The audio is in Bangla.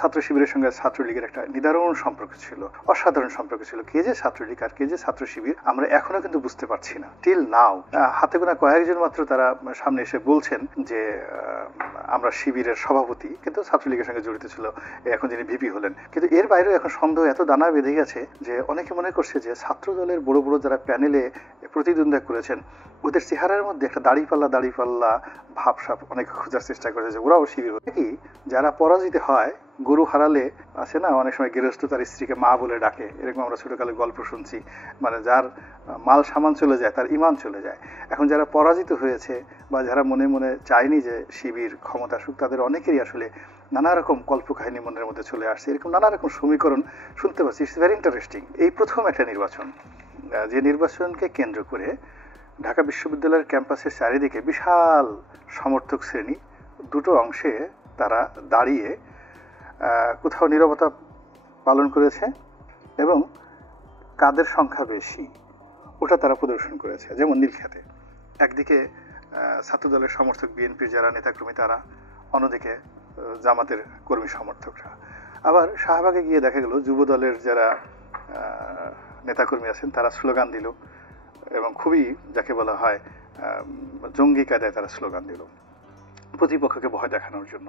ছাত্র শিবিরের সঙ্গে ছাত্রলীগের একটা নিদারুণ সম্পর্ক ছিল, অসাধারণ সম্পর্ক ছিল। কে যে ছাত্রলীগ আর কে যে ছাত্র শিবির আমরা এখনো কিন্তু বুঝতে পারছি না, টিল নাও। হাতে গোনা কয়েকজন মাত্র তারা সামনে এসে বলছেন যে আমরা শিবিরের সভাপতি, কিন্তু ছাত্রলীগের সঙ্গে জড়িত ছিল, এখন যিনি ভিপি হলেন। কিন্তু এর বাইরেও এখন সন্দেহ এত দানা বেঁধে গেছে যে অনেকে মনে করছে যে ছাত্র দলের বড় বড় যারা প্যানেলে প্রতিদ্বন্দ্বিতা করেছেন ওদের চেহারার মধ্যে একটা দাড়িপাল্লা ভাবসাব অনেকে খোঁজার চেষ্টা করেছে, ওরাও শিবির কি যারা পরাজিত হয়, গরু হারালে আছে না অনেক সময় গৃহস্থ তার স্ত্রীকে মা বলে ডাকে, এরকম আমরা ছোটকালে গল্প শুনছি। মানে যার মাল সামান চলে যায় তার ইমান চলে যায়। এখন যারা পরাজিত হয়েছে বা যারা মনে মনে চায়নি যে শিবির ক্ষমতা আসুক, তাদের অনেকেরই আসলে নানা রকম কল্পকাহিনী মনের মধ্যে চলে আসছে, এরকম নানা রকম সমীকরণ শুনতে পাচ্ছি। It's very interesting. এই প্রথম একটা নির্বাচন, যে নির্বাচনকে কেন্দ্র করে ঢাকা বিশ্ববিদ্যালয়ের ক্যাম্পাসের চারিদিকে বিশাল সমর্থক শ্রেণী দুটো অংশে তারা দাঁড়িয়ে কোথাও নীরবতা পালন করেছে এবং কাদের সংখ্যা বেশি ওটা তারা প্রদর্শন করেছে। যেমন নীলক্ষেতে একদিকে ছাত্রদলের সমর্থক বিএনপির যারা নেতাকর্মী তারা, অন্যদিকে জামাতের কর্মী সমর্থকরা। আবার শাহবাগে গিয়ে দেখা গেল যুব দলের যারা নেতাকর্মী আছেন তারা স্লোগান দিল এবং খুবই যাকে বলা হয় জঙ্গি কায়দায় তারা স্লোগান দিল প্রতিপক্ষকে ভয় দেখানোর জন্য।